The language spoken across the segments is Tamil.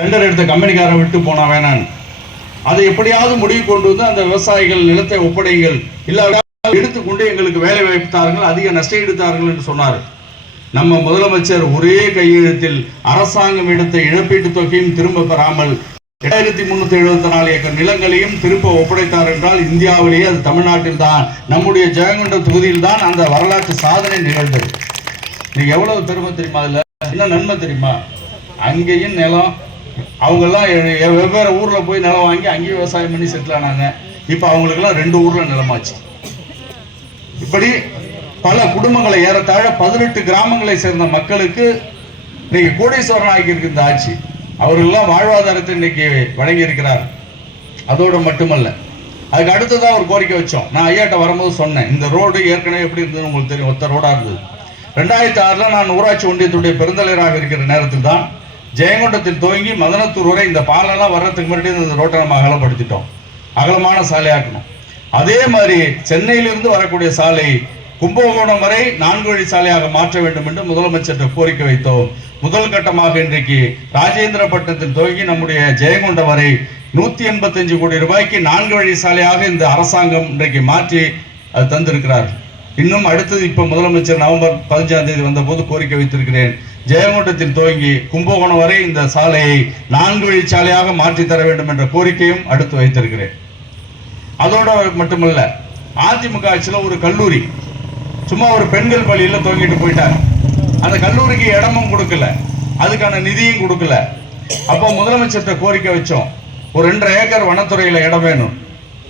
டெண்டர் எடுத்த கம்பெனிக்காரன் விட்டு போனா வேணான் அதை எப்படியாவது முடிவு கொண்டு வந்து அந்த விவசாயிகள் நிலத்தை ஒப்படைங்கள் இல்லாவிட்டால் எடுத்துக்கொண்டு எங்களுக்கு வேலை வாய்ப்பு தாருங்கள் அதிக நஷ்டம் எடுத்தார்கள் என்று சொன்னார். நம்ம முதலமைச்சர் ஒரே கையெழுத்தில் அரசாங்கம் எடுத்த இழப்பீட்டுத் தொகையும் திரும்ப பெறாமல் எட்டாயிரத்தி முன்னூத்தி எழுபத்தி நாலு ஏக்கர் நிலங்களையும் திரும்ப ஒப்படைத்தார் என்றால் இந்தியாவிலேயே அது தமிழ்நாட்டில் தான் நம்முடைய ஜெயங்கொண்டம் தொகுதியில் தான் அந்த வரலாற்று சாதனை நிகழ்ந்தது. நீங்க எவ்வளவு பெருமை தெரியுமா அதுல? என்ன நன்மை தெரியுமா? அங்கேயும் நிலம் அவங்கெல்லாம் எ- வெவ்வேறு ஊரில் போய் நிலம் வாங்கி அங்கேயும் விவசாயம் பண்ணி செட்டில் ஆனாங்க. இப்போ அவங்களுக்கெல்லாம் ரெண்டு ஊரில் நிலமாச்சு. இப்படி பல குடும்பங்களை ஏறத்தாழ பதினெட்டு கிராமங்களை சேர்ந்த மக்களுக்கு இன்னைக்கு கோடீஸ்வரன் ஆகியிருக்கு இந்த ஆட்சி. அவர்களெல்லாம் வாழ்வாதாரத்தை இன்னைக்கு வழங்கி இருக்கிறார் அதோடு மட்டுமல்ல அதுக்கு அடுத்ததான் ஒரு கோரிக்கை வச்சோம். நான் ஐயாட்ட வரும்போது சொன்னேன் இந்த ரோடு ஏற்கனவே எப்படி இருந்ததுன்னு உங்களுக்கு தெரியும் ஒத்த ரோடாக இருந்தது. ரெண்டாயிரத்தி ஆறில் நான் ஊராட்சி ஒன்றியத்துடைய பெருந்தலைவராக இருக்கிற நேரத்தில் தான் ஜெயங்கொண்டத்தில் துவங்கி மதனத்தூர் வரை இந்த பாலெல்லாம் வர்றதுக்கு முன்னாடி இந்த ரோட்டை நம்ம அகலப்படுத்திட்டோம். அகலமான சாலையாக்கணும் அதே மாதிரி சென்னையிலிருந்து வரக்கூடிய சாலை கும்பகோணம் வரை நான்கு வழி சாலையாக மாற்ற வேண்டும் என்று முதலமைச்சர்கிட்ட கோரிக்கை வைத்தோம். முதல் கட்டமாக இன்றைக்கு ராஜேந்திரப்பட்டினத்தில் துவங்கி நம்முடைய ஜெயங்கொண்டம் வரை நூத்தி எண்பத்தஞ்சு கோடி ரூபாய்க்கு நான்கு வழி சாலையாக இந்த அரசாங்கம் இன்றைக்கு மாற்றி அது தந்திருக்கிறார் இன்னும் அடுத்தது இப்ப முதலமைச்சர் நவம்பர் பதினஞ்சாம் தேதி வந்தபோது கோரிக்கை வைத்திருக்கிறேன். ஜெயங்கொண்டத்தில் துவங்கி கும்பகோணம் வரை இந்த சாலையை நான்கு வழி சாலையாக மாற்றி தர வேண்டும் என்ற கோரிக்கையும் அடுத்து வைத்திருக்கிறேன். அதோட மட்டுமல்ல அதிமுக ஆட்சியில் ஒரு கல்லூரி சும்மா ஒரு பெண்கள் பள்ளியில் துவங்கிட்டு போயிட்டாங்க. அந்த கல்லூரிக்கு இடமும் கொடுக்கல அதுக்கான நிதியும் கொடுக்கல. அப்போ முதலமைச்சர்கிட்ட கோரிக்கை வச்சோம் ஒரு ரெண்டரை ஏக்கர் வனத்துறையில் இடம் வேணும்.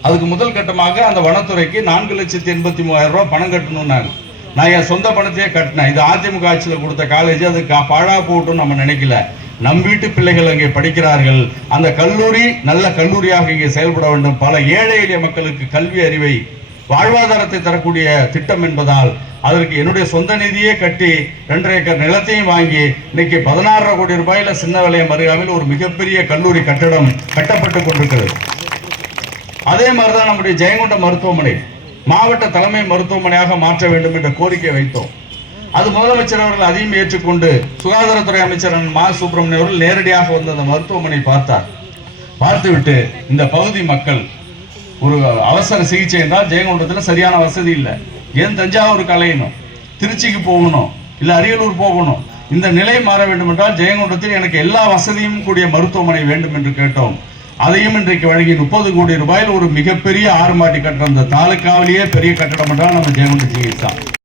அதுக்கு முதல் கட்டமாக அந்த வனத்துறைக்கு நான்கு லட்சத்தி எண்பத்தி மூவாயிரம் ரூபாய் பணம் கட்டணும்னாங்க. நான் என் சொந்த பணத்தையே கட்டினேன். இது அதிமுக ஆட்சியில் கொடுத்த காலேஜ் அது கா- பாழா போட்டும் நம்ம நினைக்கல. நம் வீட்டு பிள்ளைகள் அங்கே படிக்கிறார்கள். அந்த கல்லூரி நல்ல கல்லூரியாக இங்கே செயல்பட வேண்டும். பல ஏழை எளிய மக்களுக்கு கல்வி அறிவை வாழ்வாதாரத்தை தரக்கூடிய திட்டம் என்பதால் அதற்கு என்னுடைய சொந்த நிதியே கட்டி ரெண்டரை ஏக்கர் நிலத்தையும் வாங்கி இன்னைக்கு பதினாறரை கோடி ரூபாயில சின்ன விலையம் அருகாமையில் ஒரு மிகப்பெரிய கல்லூரி கட்டடம் கட்டப்பட்டு கொண்டிருக்கிறது. அதே மாதிரிதான் நம்முடைய ஜெயங்கொண்ட மருத்துவமனை. மாவட்ட தலைமை மருத்துவமனையாக மாற்ற வேண்டும் என்ற கோரிக்கை வைத்தோம். அது முதலமைச்சர் அவர்கள் அதையும் ஏற்றுக்கொண்டு சுகாதாரத்துறை அமைச்சர் மா. சுப்பிரமணியம் அவர்கள் நேரடியாக வந்து அந்த மருத்துவமனை பார்த்தார். பார்த்துவிட்டு இந்த பகுதி மக்கள் ஒரு அவசர சிகிச்சை என்றால் ஜெயங்கொண்டத்தில் சரியான வசதி இல்லை. ஏன் தஞ்சாவூர் அலையணும் திருச்சிக்கு போகணும்? இல்லை அரியலூர் போகணும்? இந்த நிலை மாற வேண்டும் என்றால் ஜெயங்கொண்டத்தில் எனக்கு எல்லா வசதியும் கூடிய மருத்துவமனை வேண்டும் என்று கேட்டோம். அதையும் இன்றைக்கு வழங்கி முப்பது கோடி ரூபாயில் ஒரு மிகப்பெரிய ஆறு மாடி கட்டணம் இந்த தாலுக்காவிலேயே பெரிய கட்டடம் என்றால் நம்ம ஜெயங்கொண்ட சிகிச்சா